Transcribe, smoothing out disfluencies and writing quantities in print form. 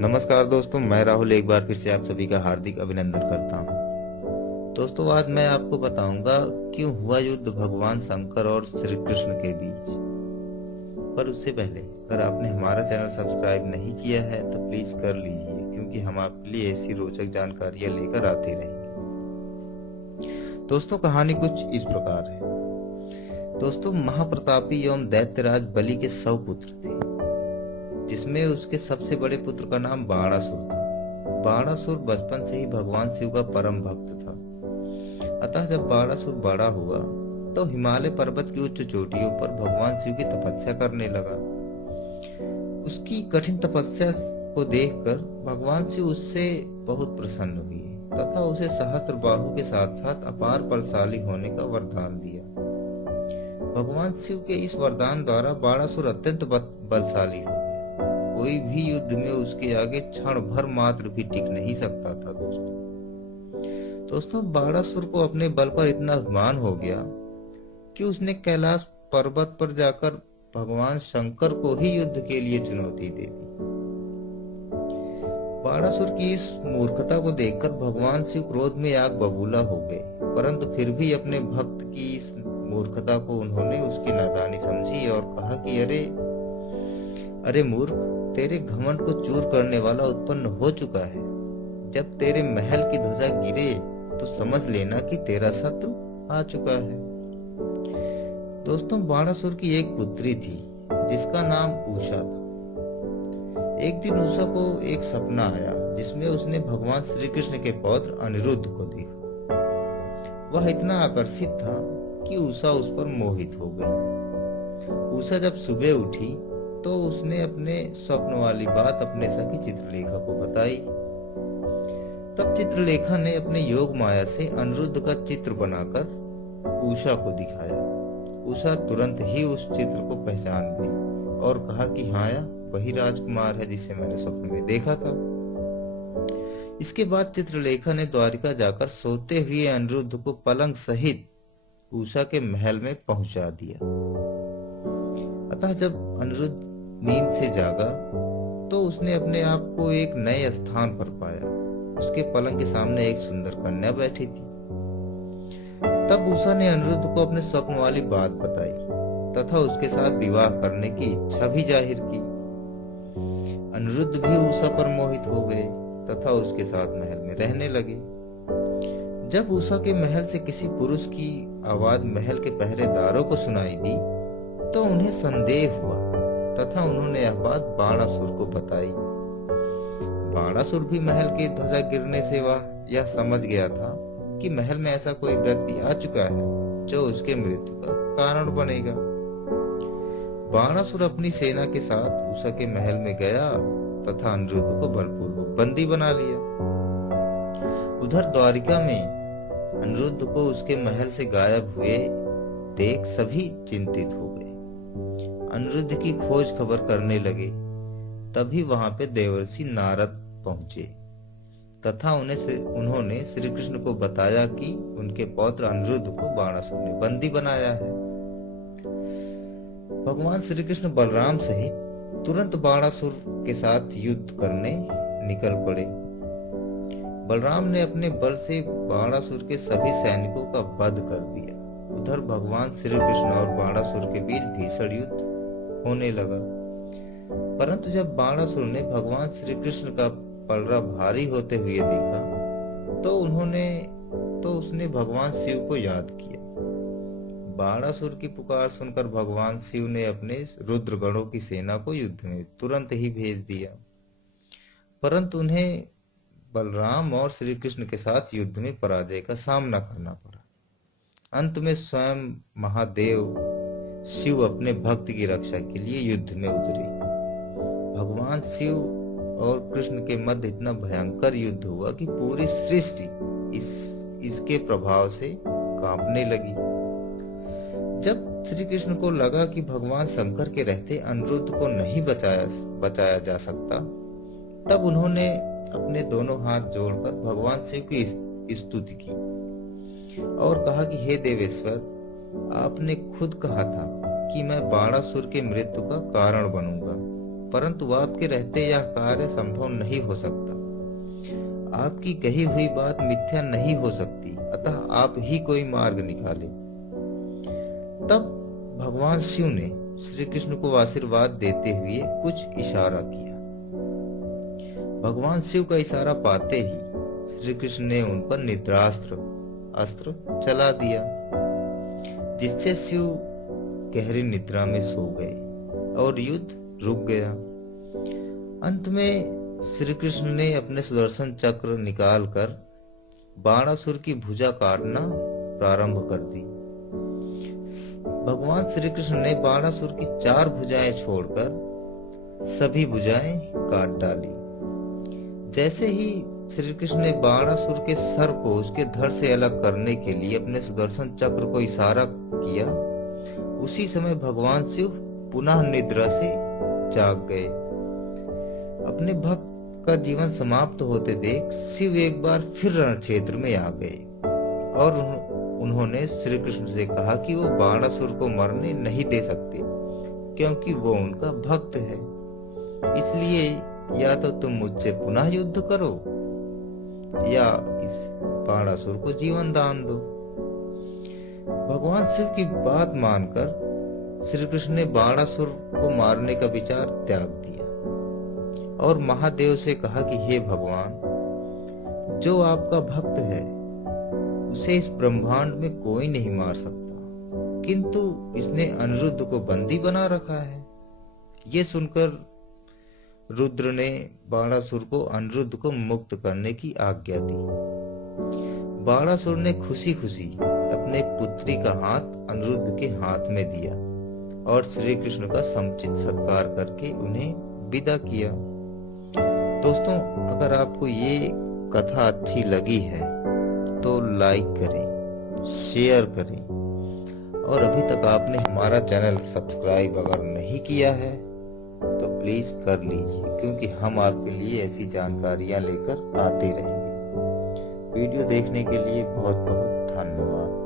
नमस्कार दोस्तों, मैं राहुल एक बार फिर से आप सभी का हार्दिक अभिनंदन करता हूं। दोस्तों, आज मैं आपको बताऊंगा क्यों हुआ युद्ध भगवान शंकर और श्री कृष्ण के बीच। पर उससे पहले अगर आपने हमारा चैनल सब्सक्राइब नहीं किया है तो प्लीज कर लीजिए, क्योंकि हम आपके लिए ऐसी रोचक जानकारियां लेकर आते रहेंगे। दोस्तों, कहानी कुछ इस प्रकार है। दोस्तों, महाप्रतापी एवं दैत्यराज बलि के 100 पुत्र थे, जिसमें उसके सबसे बड़े पुत्र का नाम बाणासुर था। बाणासुर बचपन से ही भगवान शिव का परम भक्त था। अतः जब बाणासुर बड़ा हुआ तो हिमालय पर्वत की उच्च चोटियों पर भगवान शिव की तपस्या करने लगा। उसकी कठिन तपस्या को देखकर भगवान शिव उससे बहुत प्रसन्न हुए तथा उसे सहस्त्र बाहु के साथ साथ अपार बलशाली होने का वरदान दिया। भगवान शिव के इस वरदान द्वारा बाणासुर अत्यंत बलशाली हो। कोई भी युद्ध में उसके आगे क्षण भर मात्र भी टिक नहीं सकता था। दोस्तों, बाणासुर को अपने बल पर इतना अभिमान हो गया कि उसने कैलाश पर्वत पर जाकर भगवान शंकर को ही युद्ध के लिए चुनौती दे दी। बाणासुर की इस मूर्खता को देखकर भगवान शिव क्रोध में आग बबूला हो गए, परंतु फिर भी अपने भक्त की इस मूर्खता को उन्होंने उसकी नादानी समझी और कहा कि अरे मूर्ख, तेरे घमंड को चूर करने वाला उत्पन्न हो चुका है। जब तेरे महल की ध्वजा गिरे तो समझ लेना कि तेरा शत्रु आ चुका है। दोस्तों, बाणासुर की एक पुत्री थी जिसका नाम उषा था। एक दिन उषा को एक सपना आया जिसमें उसने भगवान श्री कृष्ण के पौत्र अनिरुद्ध को देखा। वह इतना आकर्षित था कि उषा उस पर मोहित हो गई। उषा जब सुबह उठी तो उसने अपने स्वप्न वाली बात अपने सखी चित्रलेखा को बताई। तब चित्रलेखा ने अपने योग माया से अनिरुद्ध का चित्र बनाकर उषा को दिखाया। उषा तुरंत ही उस चित्र को पहचान गई और कहा कि हाँ, वही राजकुमार है जिसे मैंने स्वप्न में देखा था। इसके बाद चित्रलेखा ने द्वारिका जाकर सोते हुए अनिरुद्ध को पलंग सहित उषा के महल में पहुंचा दिया। अतः जब अनिरुद्ध नींद से जागा तो उसने अपने आप को एक नए स्थान पर पाया। उसके पलंग के सामने एक सुंदर कन्या बैठी थी। तब उषा ने अनिरुद्ध को अपने स्वप्न वाली बात बताई तथा उसके साथ विवाह करने की इच्छा भी जाहिर की। अनिरुद्ध भी उषा पर मोहित हो गए तथा उसके साथ महल में रहने लगे। जब उषा के महल से किसी पुरुष की आवाज महल के पहरेदारों को सुनाई दी तो उन्हें संदेह हुआ तथा उन्होंने यह बात बाणासुर को बताई। बाणासुर भी महल की ध्वजा गिरने से वह यह समझ गया था कि महल में ऐसा कोई व्यक्ति आ चुका है जो उसके मृत्यु का कारण बनेगा। बाणासुर अपनी सेना के साथ उषा के महल में गया तथा अनिरुद्ध को बलपूर्वक बंदी बना लिया। उधर द्वारिका में अनिरुद्ध को उसके महल से गायब हुए देख सभी चिंतित हो गए। अनिरुद्ध की खोज खबर करने लगे। तभी वहां पे देवर्षि नारद पहुंचे तथा उन्होंने श्री कृष्ण को बताया कि उनके पौत्र अनिरुद्ध को बाणासुर ने बंदी बनाया है। भगवान श्री कृष्ण बलराम सहित तुरंत बाणासुर के साथ युद्ध करने निकल पड़े। बलराम ने अपने बल से बाणासुर के सभी सैनिकों का वध कर दिया। उधर भगवान श्री कृष्ण और बाणासुर के बीच भीषण युद्ध होने लगा। परंतु जब बाणासुर ने भगवान श्री कृष्ण का पलड़ा भारी होते हुए देखा तो उसने भगवान शिव को याद किया। बाणासुर की पुकार सुनकर भगवान शिव ने अपने रुद्रगणों की सेना को युद्ध में तुरंत ही भेज दिया। परंतु उन्हें बलराम और श्री कृष्ण के साथ युद्ध में पराजय का सामना करना पड़ा। अंत में स्वयं महादेव शिव अपने भक्त की रक्षा के लिए युद्ध में उतरे। भगवान शिव और कृष्ण के मध्य इतना भयंकर युद्ध हुआ कि पूरी सृष्टि इसके प्रभाव से कांपने लगी। जब श्री कृष्ण को लगा कि भगवान शंकर के रहते अनिरुद्ध को नहीं बचाया जा सकता, तब उन्होंने अपने दोनों हाथ जोड़कर भगवान शिव की स्तुति की और कहा कि हे देवेश्वर, आपने खुद कहा था कि मैं बाणासुर के मृत्यु का कारण बनूंगा। परंतु आपके रहते यह कार्य संभव नहीं हो सकता। आपकी कही हुई बात मिथ्या नहीं हो सकती, अतः आप ही कोई मार्ग निकाले। तब भगवान शिव ने श्री कृष्ण को आशीर्वाद देते हुए कुछ इशारा किया। भगवान शिव का इशारा पाते ही श्री कृष्ण ने उन पर अस्त्र चला दिया, जिससे शिव गहरी निद्रा में सो गए और युद्ध रुक गया। अंत में श्री कृष्ण ने अपने सुदर्शन चक्र निकालकर बाणासुर की भुजा काटना प्रारंभ कर दी। भगवान श्री कृष्ण ने बाणासुर की 4 भुजाएं छोड़कर सभी भुजाएं काट डाली। जैसे ही श्री कृष्ण ने बाणासुर के सर को उसके धड़ से अलग करने के लिए अपने सुदर्शन चक्र को इशारा किया, उसी समय भगवान शिव पुनः निद्रा से जाग गए। अपने भक्त का जीवन समाप्त होते देख शिव एक बार फिर रण क्षेत्र में आ गए और उन्होंने श्री कृष्ण से कहा कि वो बाणासुर को मरने नहीं दे सकते, क्योंकि वो उनका भक्त है। इसलिए या तो तुम मुझसे पुनः युद्ध करो या इस बाणासुर को जीवन दान दो। भगवान शिव की बात मानकर श्री कृष्ण ने बाणासुर को मारने का विचार त्याग दिया और महादेव से कहा कि हे भगवान, जो आपका भक्त है उसे इस ब्रह्मांड में कोई नहीं मार सकता, किंतु इसने अनिरुद्ध को बंदी बना रखा है। ये सुनकर रुद्र ने बाणासुर को अनिरुद्ध को मुक्त करने की आज्ञा दी। बाणासुर ने खुशी खुशी अपने पुत्री का हाथ अनिरुद्ध के हाथ में दिया और श्री कृष्ण का समुचित सत्कार करके उन्हें विदा किया। दोस्तों, अगर आपको ये कथा अच्छी लगी है तो लाइक करें, शेयर करें और अभी तक आपने हमारा चैनल सब्सक्राइब अगर नहीं किया है तो प्लीज कर लीजिए, क्योंकि हम आपके लिए ऐसी जानकारियां लेकर आते रहेंगे। वीडियो देखने के लिए बहुत बहुत धन्यवाद।